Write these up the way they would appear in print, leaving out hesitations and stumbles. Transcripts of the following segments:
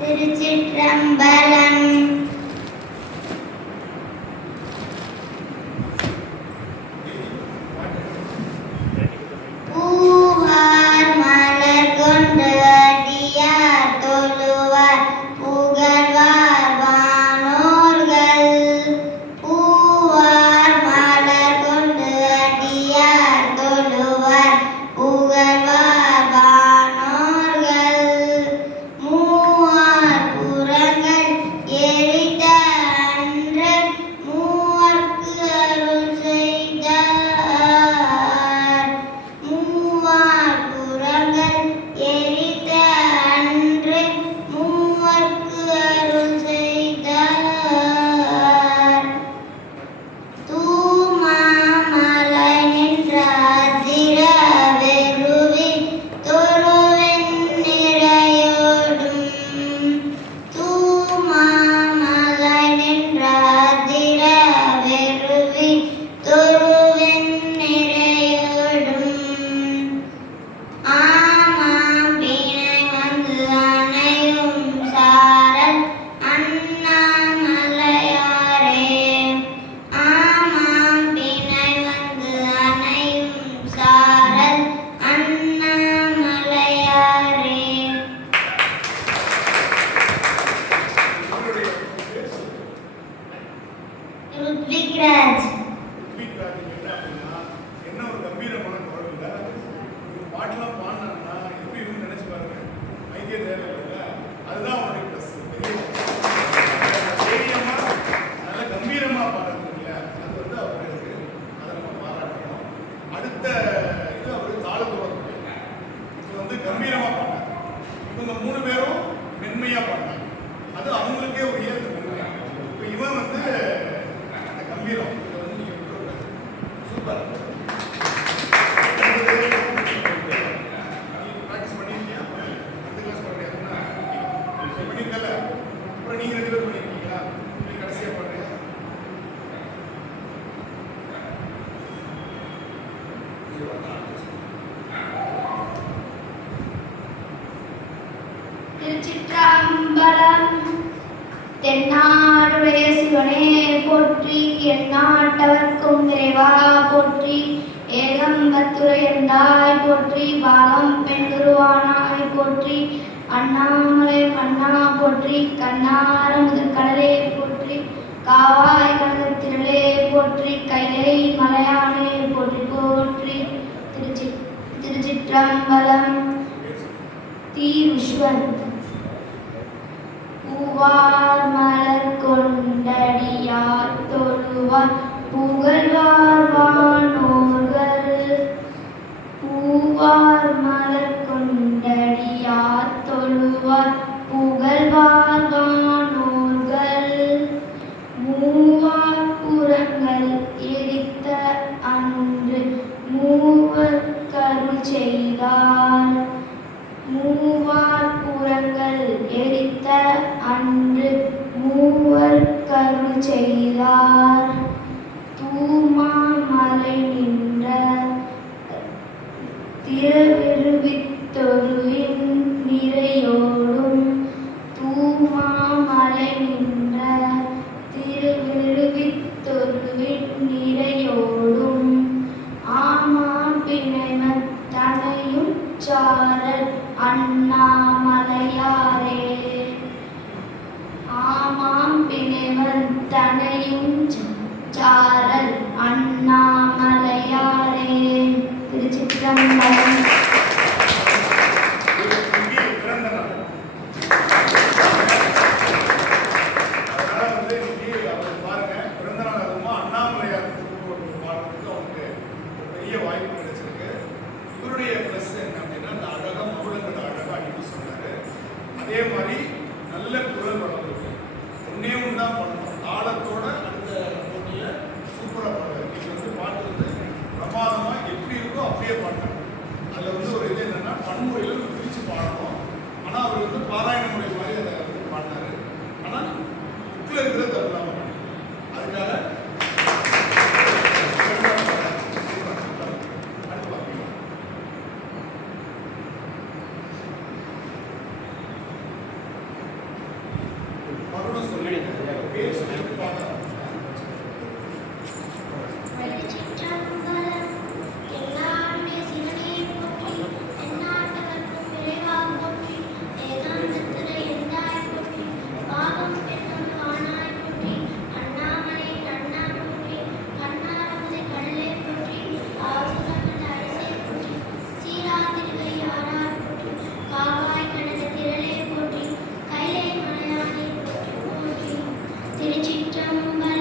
திருச்சிற்றம்பலம். திருச்சிற்றம்பலம். தென்னாடுடைய சிவனே போற்றி, எந்நாட்டவர்க்கும் இறைவா போற்றி, ஏகம்பத்துரையந்தாய் போற்றி, பாகம் பெண்குருவானாய் போற்றி, அண்ணாமலை மன்னா போற்றி, கண்ணார முதற்கடலே போற்றி, காவாய் கனகத்திரளே போற்றி, கைலை மலையானே போற்றி போற்றி. திருச்சிற்றம்பலம். தி விஸ்வன். பூவார் மலர் கொண்டடியார் தொழுவார் புகழ்வார் வானோர்கள். பூவார் மலர் கொண்டடியார் தொழுவார் புகழ்வார் வானோர்கள். மூவார் புறங்கள் எரித்த அன்று மூவர் கருள் செய்தார். மூவார் புறங்கள் எரித்த அன்று மூவர் கருள் செய்தார். தூமாமலை நின்ற திருவிருவித்தொருவின் நிறையோடும். தூமாமலை நின்ற திருவிருவித்தொருவின் நிறையோடும். ஆமா பிணைமத் தனையும் சாரல் அண்ணாமலையாரே. ஆமாம் பிணைவன் தனையும் சாரல் அண்ணாமலையாரே. திருச்சிற்றம்பலம். அதே மாதிரி நல்ல குரல் வளர்ந்துருக்கு. ஒன்னே ஒன்று தான் பண்ணணும், தாளத்தோட அடுத்த போட்டியில் சூப்பராக பாடுவார். நீங்கள் பாட்டு பிரமாதமாக எப்படி இருக்கோ அப்படியே பாடுறாங்க. அதில் ஒரு இது என்னென்னா பன்முறையில் பிரித்து பாடணும். ஆனால் அவர் பாராயண முறை மாதிரி அதை பாடினார். ஆனால் புக்கில் இருக்கிறத தப்பு இல்லாமல் அதுக்காக கூட சொல்லிட்டு பேர் சொல்லிட்டு பார்க்கலாம். திருச்சிற்றம்பலம். எந்நாளுடைய சிவனே போற்றி, எந்நாட்டவர்க்கும் இறைவா போற்றி, வேதாந்தத்திலே எந்தாய் போற்றி, பாகம் என்னும் வானாய் போற்றி, அண்ணாமலை அண்ணா போற்றி, கண்ணாரமுதை கடலே போற்றி, ஆவுலகத்து அரசே போற்றி, சீரா திருவையாறார் போற்றி, காவாய் கடந்த திரளே போற்றி, கைலை மலையானே போற்றி போற்றி. திருச்சிற்றம்பலம்.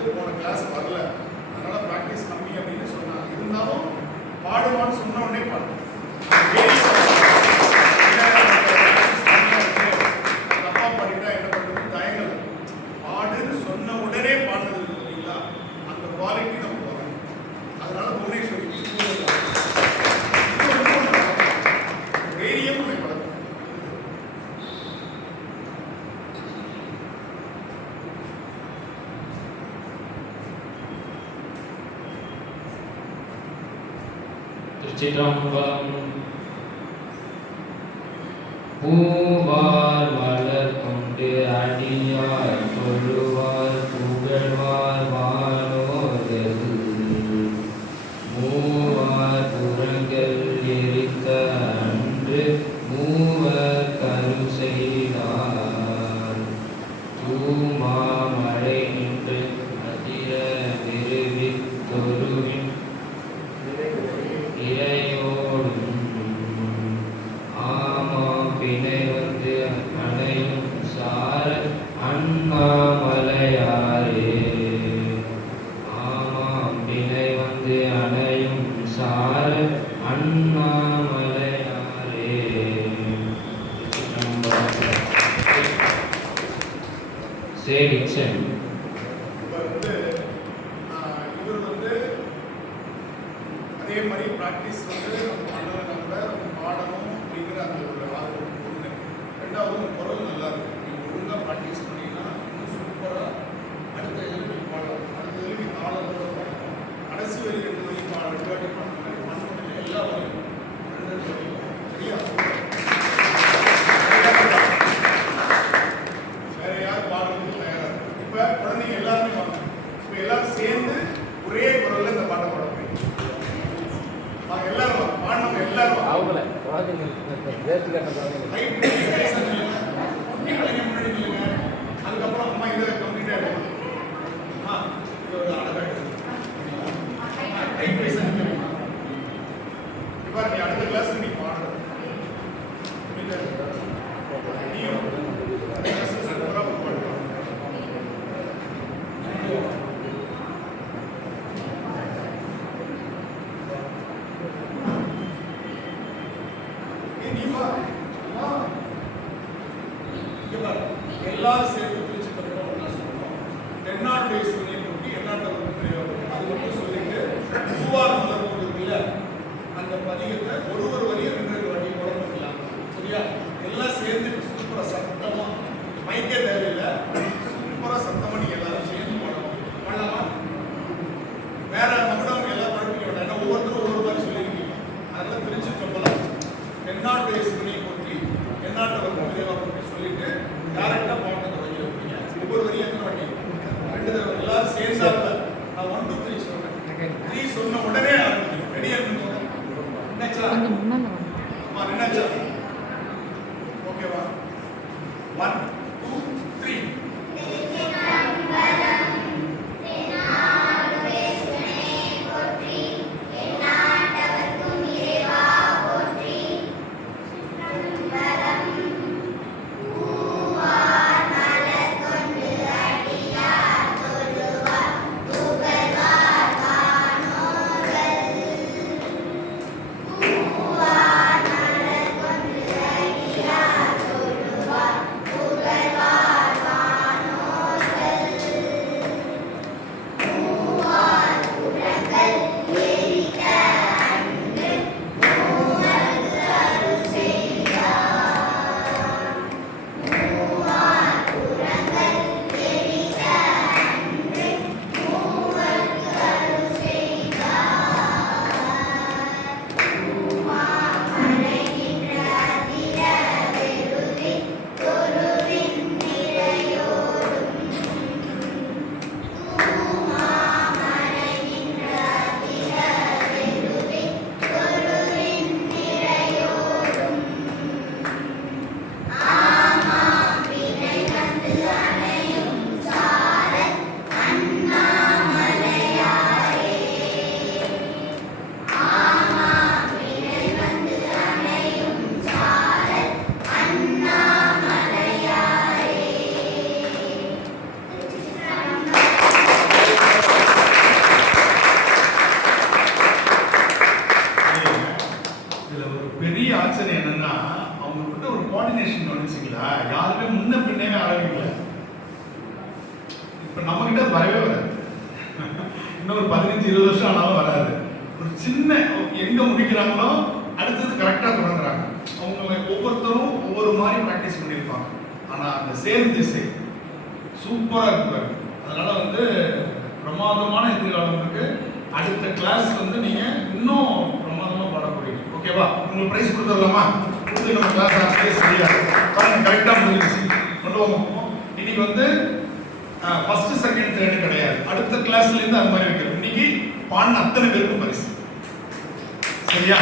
வந்து போன கிளாஸ் வரல, அதனால ப்ராக்டிஸ் கம்மி அப்படின்னு சொன்னாங்க. இருந்தாலும் பாடுவான்னு சொன்ன உடனே பாடு. தப்பா பாடிட்டா என்ன பண்றது? தயங்கல. பாடுன்னு சொன்ன உடனே பாடுறது இல்லைங்களா, அந்த குவாலிட்டி நம்ம வரும். அதனால புவனேஸ்வரி தைரியம் உன்னை பழக்கம். திருச்சிற்றம்பலம். பூவார் மலர் கொண்டு அடியார் தொழுவார் புகழ்வார் வானோதல் மூவார் புறங்கள் எரித்த அன்று மூவர் கரு செய்தார் தூமா மழை நின்று அதிர விருவி தொருவின் இறையோடும் ஆமாம் பிணை வந்து அணையும் சார அண்ணாமலையாரே ஆமாம் பிணை வந்து அணையும் சார அண்ணாமலையாரே. சேடிச்சன் இவர் வந்து அதே மாதிரி ப்ராக்டிஸ் வந்து நம்ம பண்ணலைன்னா கூட நம்ம பாடணும் அப்படிங்கிற அந்த ஒரு ஆர்வம் ஒன்று. ரெண்டாவது உங்க குரல் நல்லா இருக்கு. நீங்கள் ஒழுங்காக ப்ராக்டிஸ் பண்ணீங்கன்னா இன்னும் சூப்பராக அடுத்த எழுதி பாடலாம். அடுத்த எழுதி தாளத்தோட பாடலாம். கடைசி வரி 2 வரி பாடம் 2 வாட்டி பாடுற மாதிரி பண்ணணும். எல்லா வரையும் 2 வாட்டி பாடலாம். சரியா? வேற யார் பாடுறதுக்கு தயாராக இருக்கு? இப்போ குழந்தைங்க எல்லாருமே பாடுறாங்க. இப்போ எல்லாரும் சேர்ந்து ஒரே குரல்ல இந்த பாட்டை பாட முடியும். எல்லாரும் பாடினவங்க எல்லாரும் அவங்கள குழந்தைங்க வேர்த்து கட்ட குழந்தைங்க முன்னாடி இல்லைங்க. அதுக்கப்புறம் அம்மா இதை கம்ப்ளீட் ஆகிடும். இது ஒரு அழகாக ரைட் வயசு இப்போ நீ அடுத்த கிளாஸ் நீ பாடுற நீயும் அந்த கிளாஸ் சூப்பராக பாடுறோம். நீ வா இன்னொரு 15-20 வருஷம் ஆனாலும் வராது. ஒரு சின்ன எங்க முடிக்கிறாங்களோ அடுத்தது கரெக்டா தொடங்குறாங்க. அவங்க ஒவ்வொருத்தரும் ஒவ்வொரு மாதிரி பிராக்டிஸ் பண்ணியிருப்பாங்க. ஆனா அந்த சேரும் திசை சூப்பரா இருக்கு. அதனால வந்து பிரமாதமான எதிர்காலம் இருக்கு. அடுத்த கிளாஸ் வந்து நீங்க இன்னும் பிரமாதமா பாட போறீங்க. ஓகேவா? உங்களுக்கு பிரைஸ் கொடுத்துடலாமா? கொடுத்து நம்ம கிளாஸ் ஆரம்பிச்சு சரியா பாருங்க, கரெக்டா முடிஞ்சிருச்சு. கொண்டு வாங்க. இன்னைக்கு வந்து ஃபர்ஸ்ட் செகண்ட் தேர்ட் கிடையாது. அடுத்த கிளாஸ்ல இருந்து அது மாதிரி வைக்கிறோம். இன்னைக்கு பாடின அத்தனை பேருக்கும் பரிசு. சரியா?